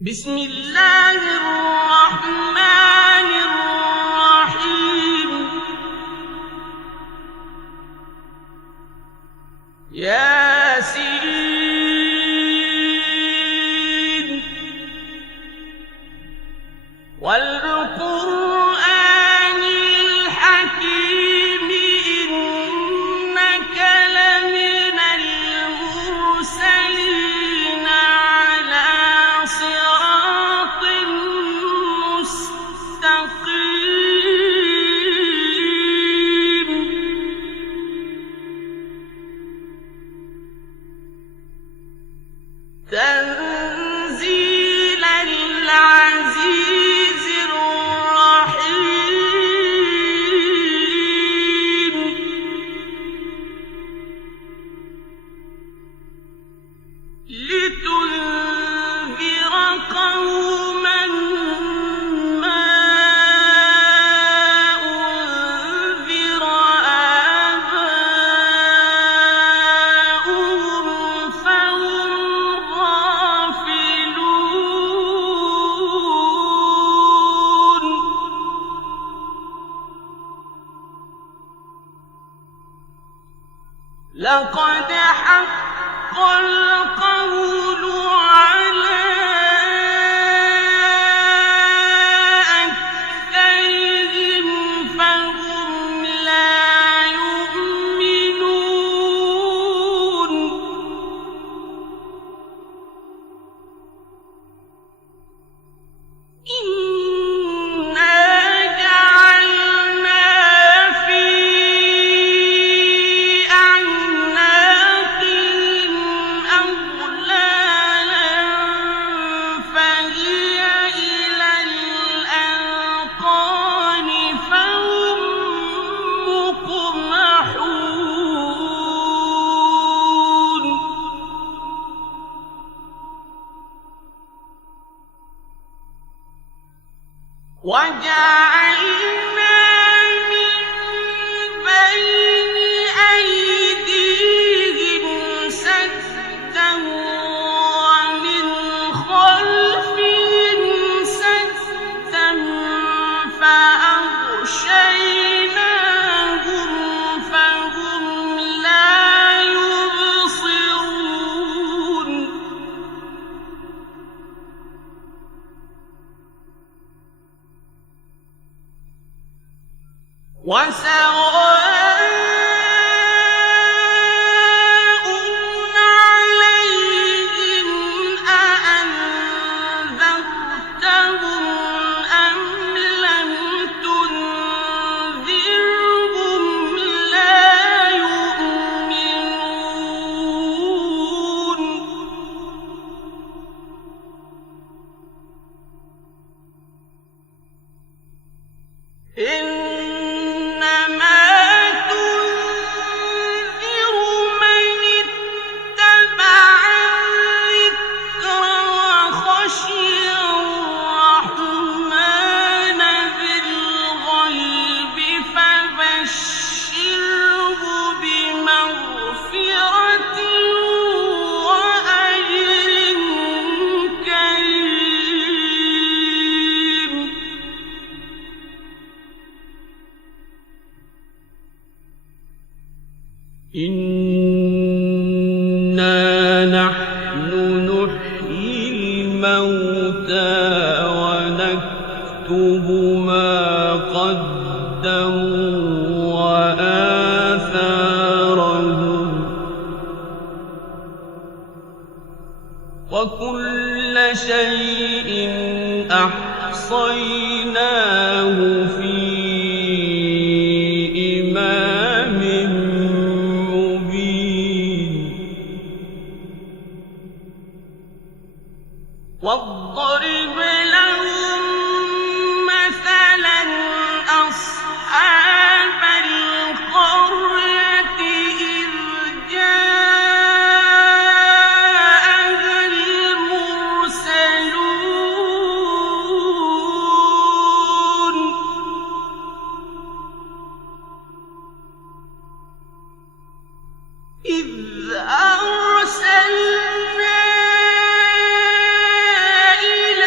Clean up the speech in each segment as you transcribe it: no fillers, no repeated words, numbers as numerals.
بسم الله الرحمن الرحيم. ياسين والقرآن الحكيم إنك لمن المرسلين على صراط مستقيم. تنزيل العزيز الرحيم. لتنذر قوما ما أنذر آباؤهم فهم غافلون. لقد حق القول على أكثرهم فهم لا يؤمنون. إنا جعلنا في أعناقهم أغلالا فهي إلى الأذقان فهم مقمحون. وجعلنا من بين أيديهم سدا ومن خلفهم سدا فأغشيناهم فهم لا يبصرون. وسواء عليهم أأنذرتهم أم لم تنذرهم لا يؤمنون. إنما تنذر من اتبع الذكر وخشي الرحمن بالغيب فبشره بمغفرة وأجر كريم. إنا نحن نحيي الموتى ونكتب ما قدموا وآثارهم وكل شيء أحصيناه في إمام مبين. واضرب لهم مثلا أصحاب القرية إذ جاءها المرسلون. إذ أرسلنا إليهم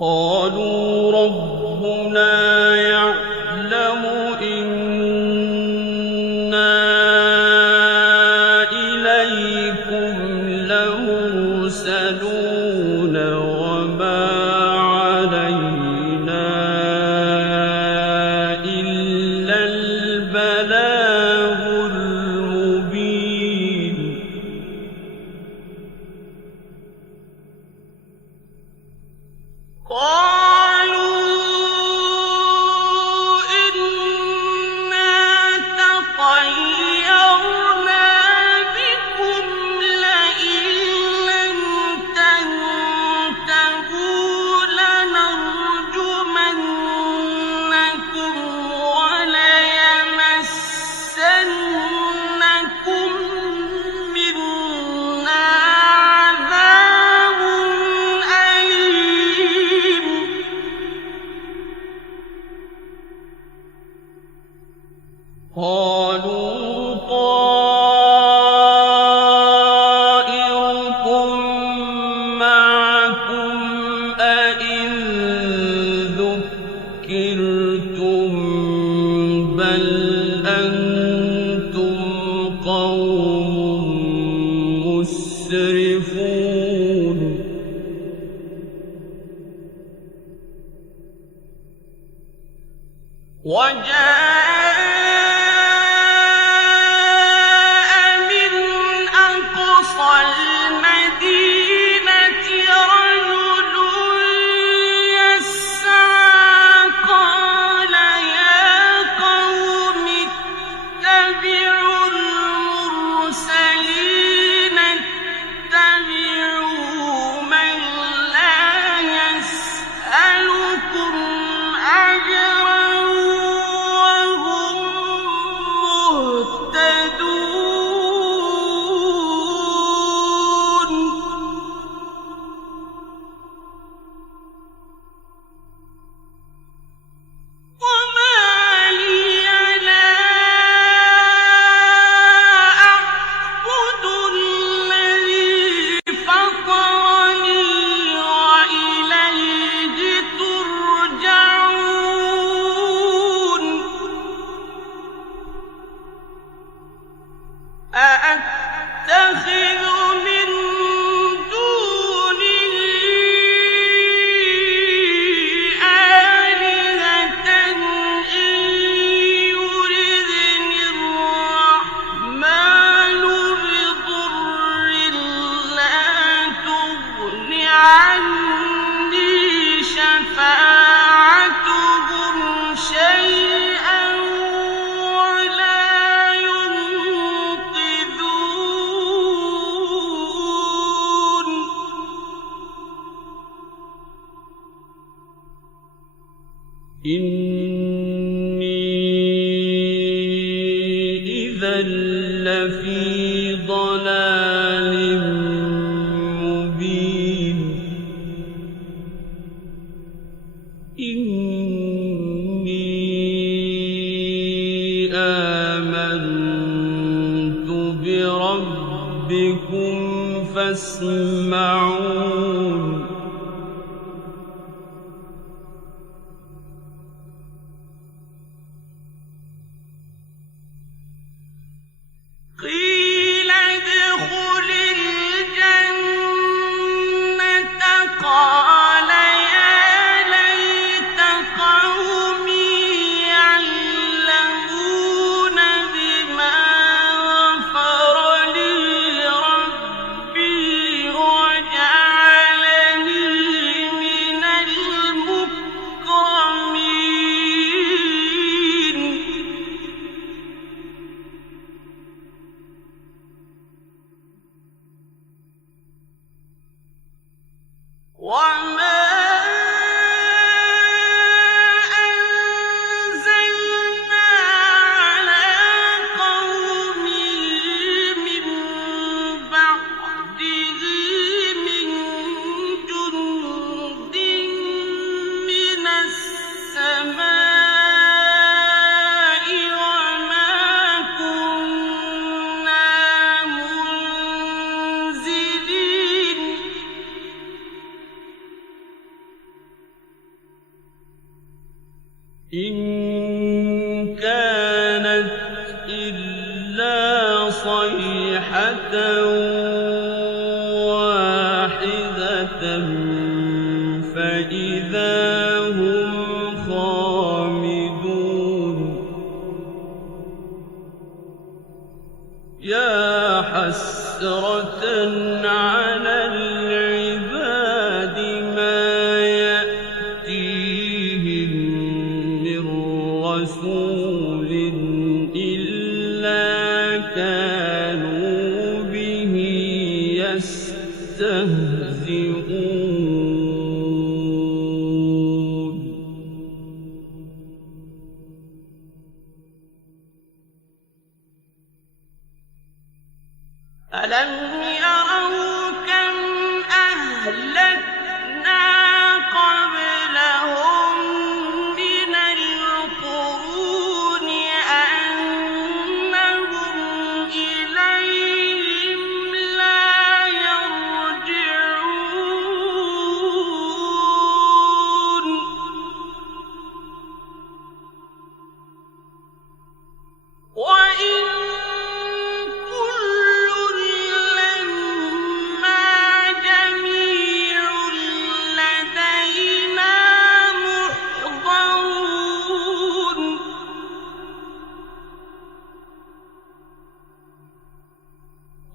قالوا ربنا يعلم إنا إليكم لمرسلون وما علينا إلا البلاغ المبين قالوا إنا تطيرنا بكم لئن لم تنتهوا لنرجمنكم وليمسنكم منا عذاب أليم قالوا طائركم معكم أئن ذكرتم بل أنتم قوم مسرفون وجاء من أقصى المدينة رجل يسعى قال يا قوم اتبعوا المرسلين اتبعوا من لا يسألكم أجرا وهم مهتدون وما لي لا أعبد الذي فطرني وإليه ترجعون أأتخذ من دونه آلهة إن يردني الرحمن بضر لا تغن عني شفاعتهم شيئا ولا ينقذون إني إذا لفي ضلال مبين إني آمنت بربكم فاسمعون قيل ادخل الجنة قال يا ليت قومي يعلمون بما غفر لي ربي وجعلني من المكرمين وما أنزلنا على قومه من بعده من جند من السماء وما كنا منزلين إن كانت إلا صيحة واحدة فإذا هم خامدون يا حسرة على العباد ما يأتيهم من رسول إلا كانوا به يستهزئون ألم يروا كم أهلكنا قبلهم من القرون أنهم إليهم لا يرجعون وإن كل لما جميع لدينا محضرون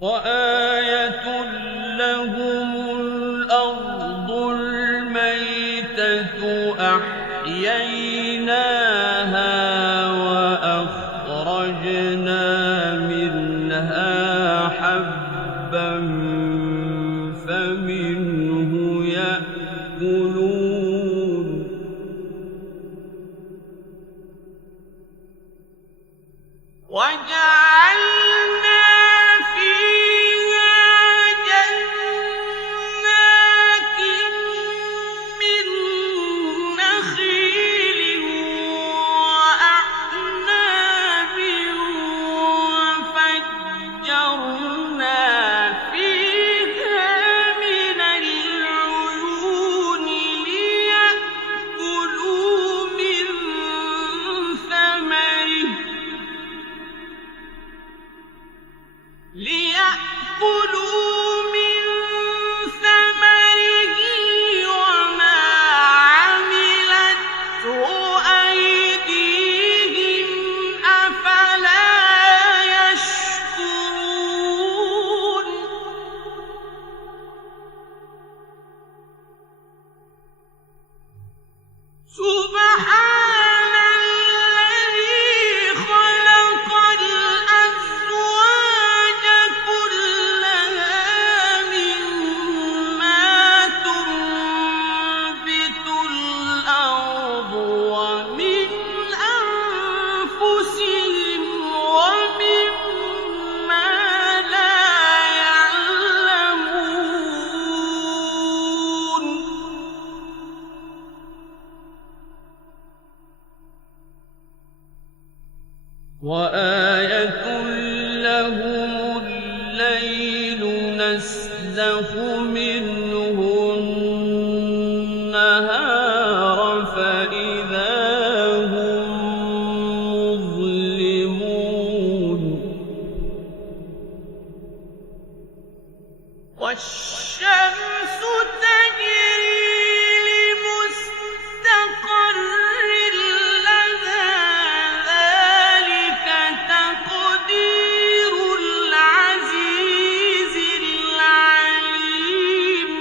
وآية لهم الأرض الميتة أحييناها وأخرجنا منها حبا فمنه يأكلون وجعلنا فيها جنات من نخيل وأعناب وفجرنا فيها من العيون ليأكلوا من ثمره وما عملته أيديهم أفلا يشكرون سبحان الذي خلق الأزواج كلها مما تنبت الأرض ومن أنفسهم ومما لا يعلمون وآية لهم الليل نسلخ منه النهار فإذا هم مظلمون والشمس تجري لمستقر لها ذلك تقدير العزيز العليم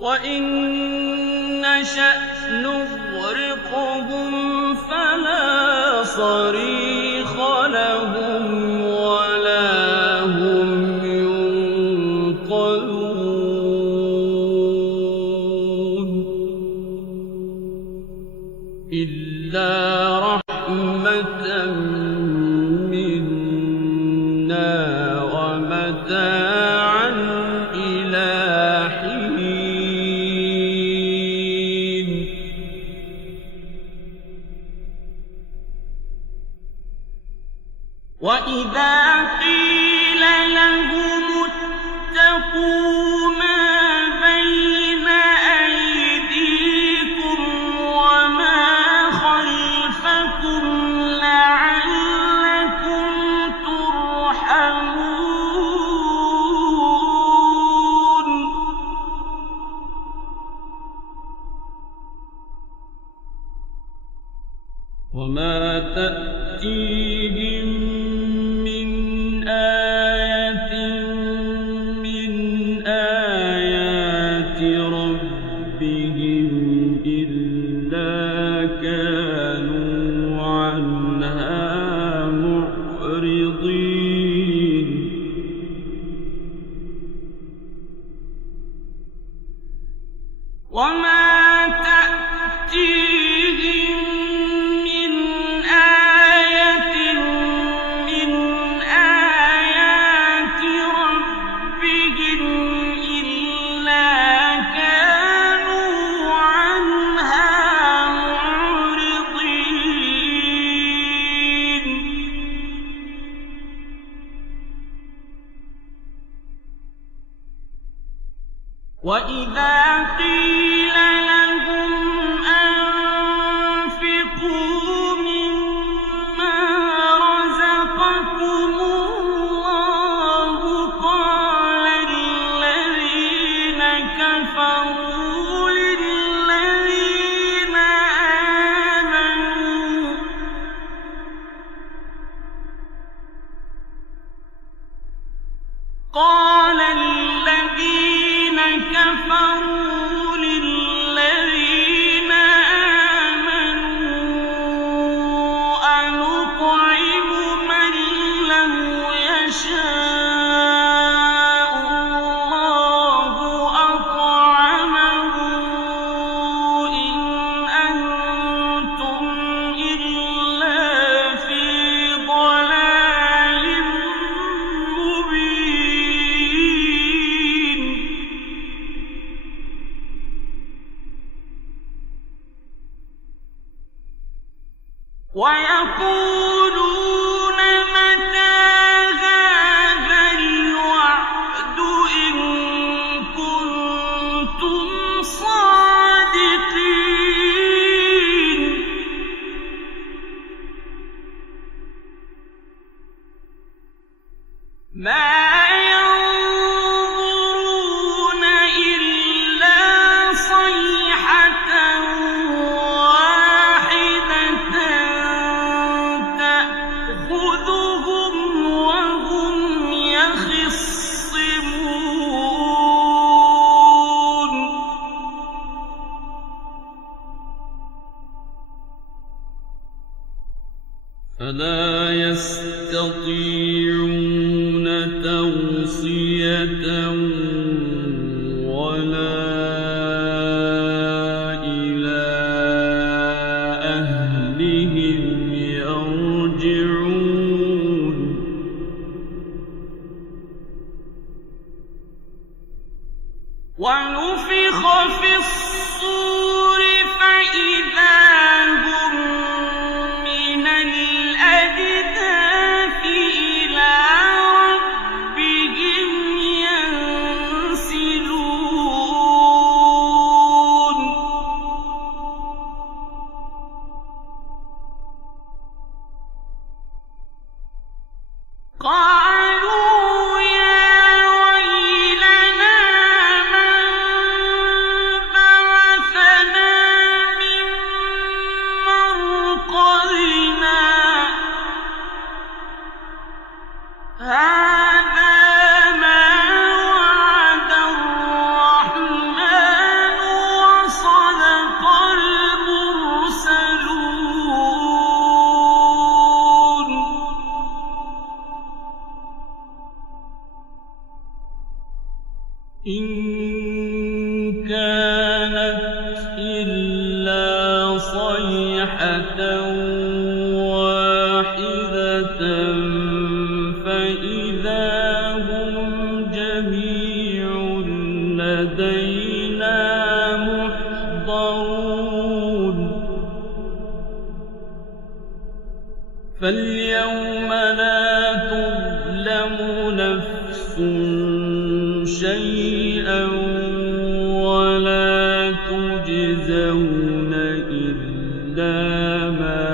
وإن نشأ نغرقهم فلا صريخ لهم ولا هم ينقذون إلا رحمة منا ومتاعا إلى حين وإذا قيل لهم اتقوا ما بين أيديكم وما خلفكم لعلكم ترحمون وما تأتيهم من آية من آيات ربهم إلا كانوا عنها معرضين وما تأتيهم من آية من آيات ربهم إلا كانوا عنها معرضين وإذا قيل لهم أنفقوا مما رزقكم الله قال الذين كفروا للذين آمنوا قال الذين كفروا للذين آمنوا أنطعم من لو يشاء الله أطعمه إن أنتم إلا في ضلال مبين ويقولون متى هذا الوعد إن كنتم صادقين ما ينظرون إلا صيحة واحدة تأخذهم وهم يخصمون فلا يستطيعون توصية ولا إلى أهلهم يرجعون ونفخ في الصور فإذا هم من الأجداث إلى ربهم ينسلون قالوا يا ويلنا من بعثنا إن كانت إلا صيحة واحدة فإذا هم جميع لدينا محضرون فاليوم لا تظلم نفس شيئا ولا تجزون إلا ما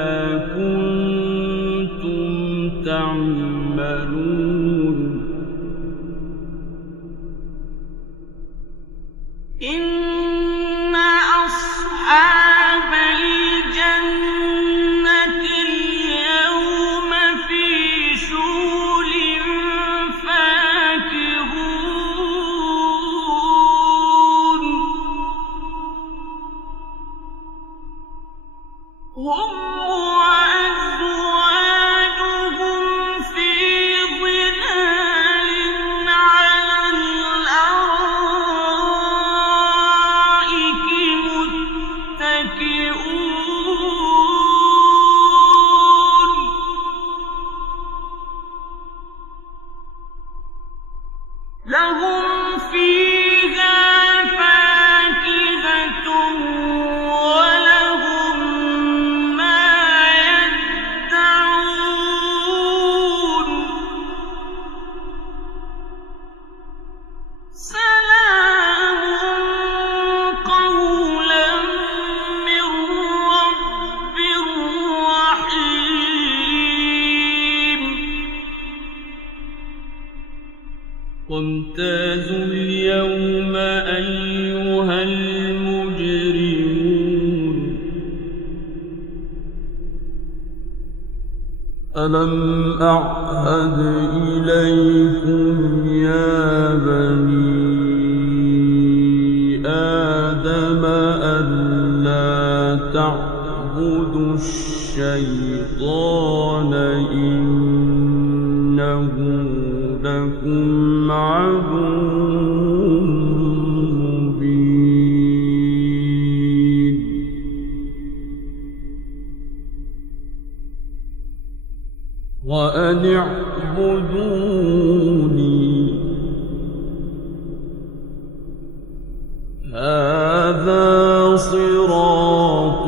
كنتم تعملون إن أصحاب الجنة اليوم في شغل فاكهون هم وأزواجهم في ظلال على الأرائك متكئون لهم فيها فاكهة ولهم ما يدعون سلام قولا من رب رحيم وامتازوا اليوم أيها المجرمون ألم أعهد إليكم يا بني آدم ألا تعبدوا الشيطان إنه لكم عدو مبين وأن اعبدوني هذا صراط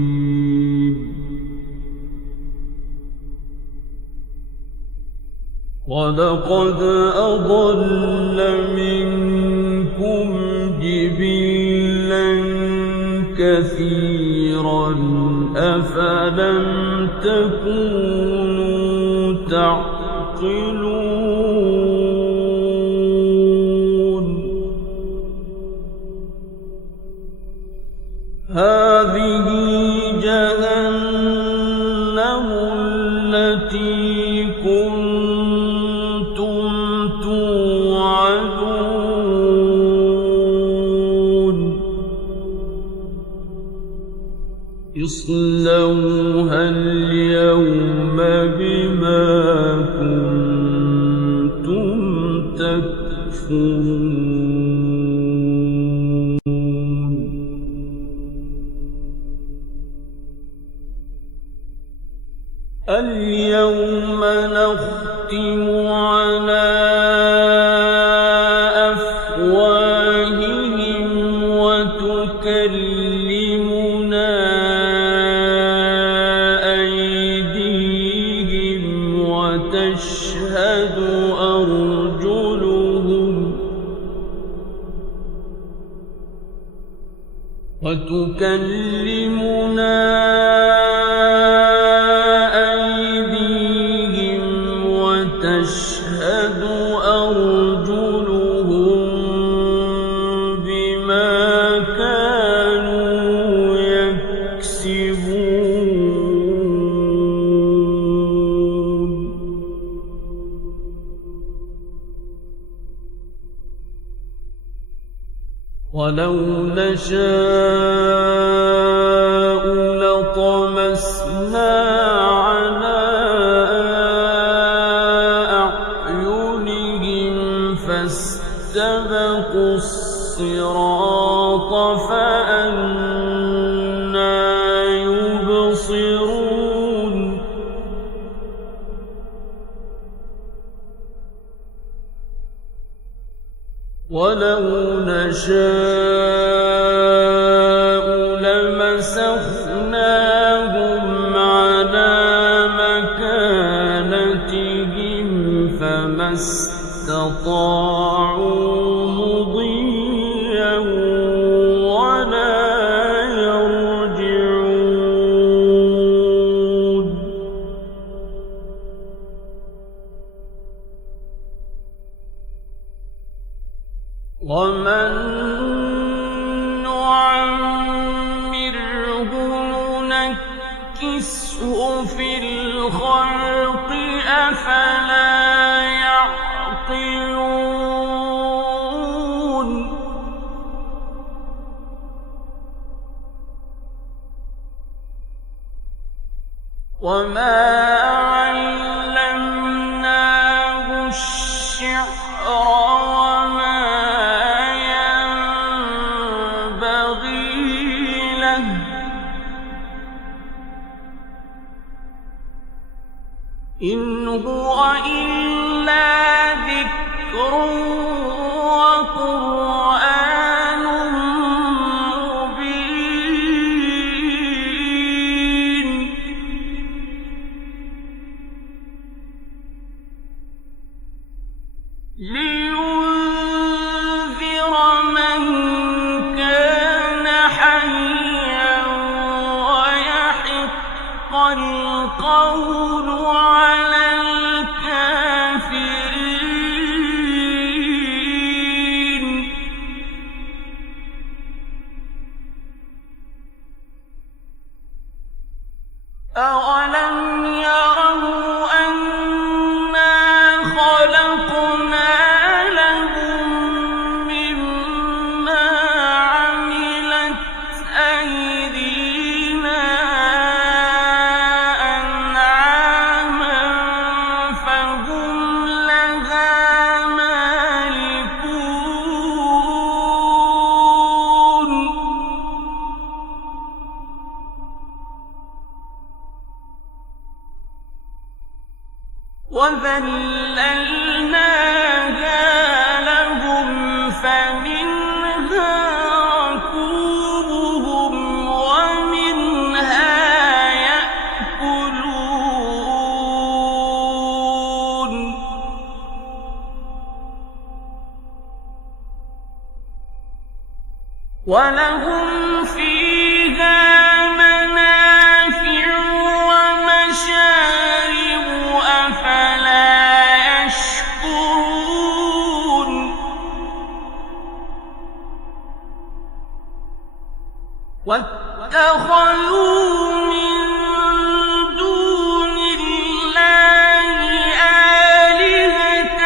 مستقيم ولقد أضل منكم جبلا كثيرا أفلم تكونوا تعقلون هذه جهنم التي كنتم توعدون اصلوها اليوم بما كنتم تكفرون اليوم نختم على أفواههم وتكلمنا أيديهم وتشهد أرجلهم وتشهد أرجلهم بما كانوا يكسبون ولو نشاء لطمسنا على ولو نشاء لمسخناهم على مكانتهم فما استطاعوا مضيا ولا يرجعون ومن نعمره ننكسه في الخلق أفلا يعقلون وما علمناه الشعر وما ينبغي له إن هو إلا ذكر وقرآن مبين لينذر من كان حيا ويحق القول على الكافرين أولم يروا أنا خلقنا لهم مما عملت أيدينا أنعاما فهم لها مالكون وذللناها لهم فمنها ركوبهم ومنها يأكلون ولهم فيها منافع ومشارب أفلا يشكرون واتخذوا من دون الله آلهة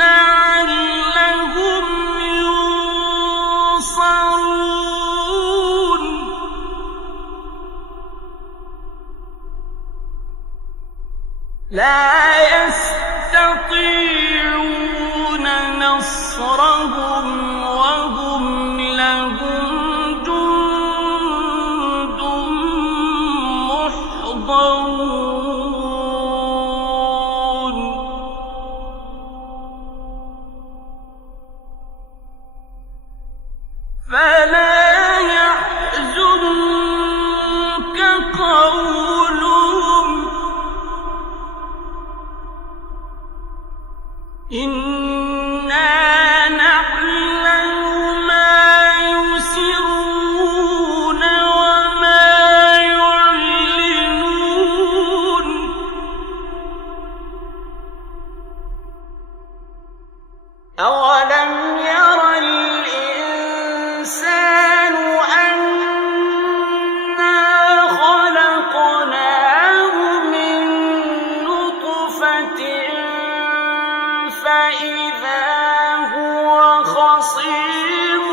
لعلهم ينصرون لا يستطيعون نصرهم وهم لهم جند محضرون فلا يحزنك قولهم إنا نعلم ما يسرون وما يعلنون أولم ير الإنسان أنا خلقناه من نطفة فإذا هو خصيم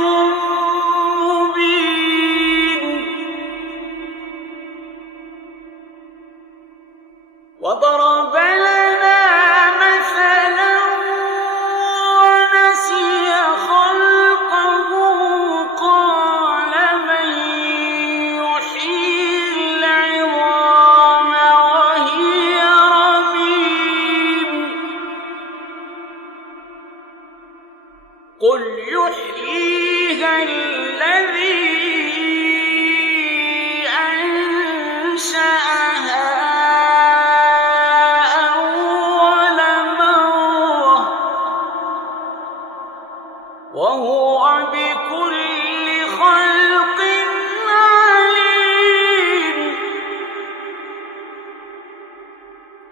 مبين وضرب لنا مثلا ونسي خلقه قال من يحيي العظام وهي رميم قل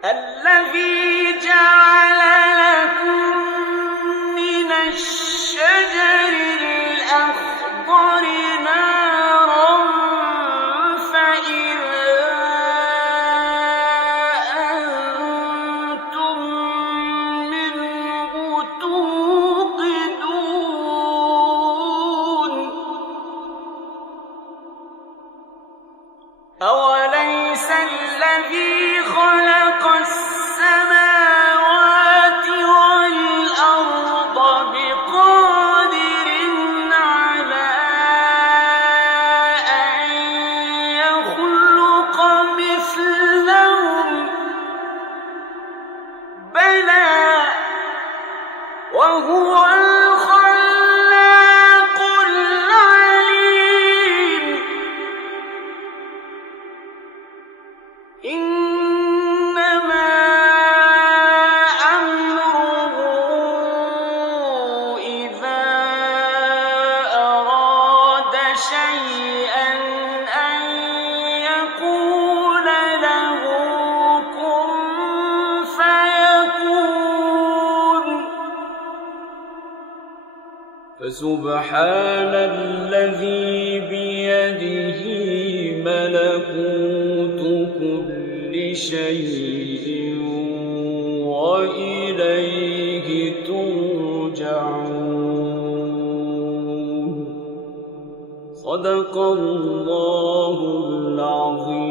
الذي جعل لكم من الشجر الأخضر نارا فإذا أنتم منه توقدون أوليس الذي خلق السماوات والأرض بقادر على أن يخلق مثلهم بلى وهو الخلاق العليم إنما أمره إذا أراد شيئا أن يقول له كن فيكون فسبحان الذي بيده ملكوت كل شيء وإليه ترجعون صدق الله العظيم.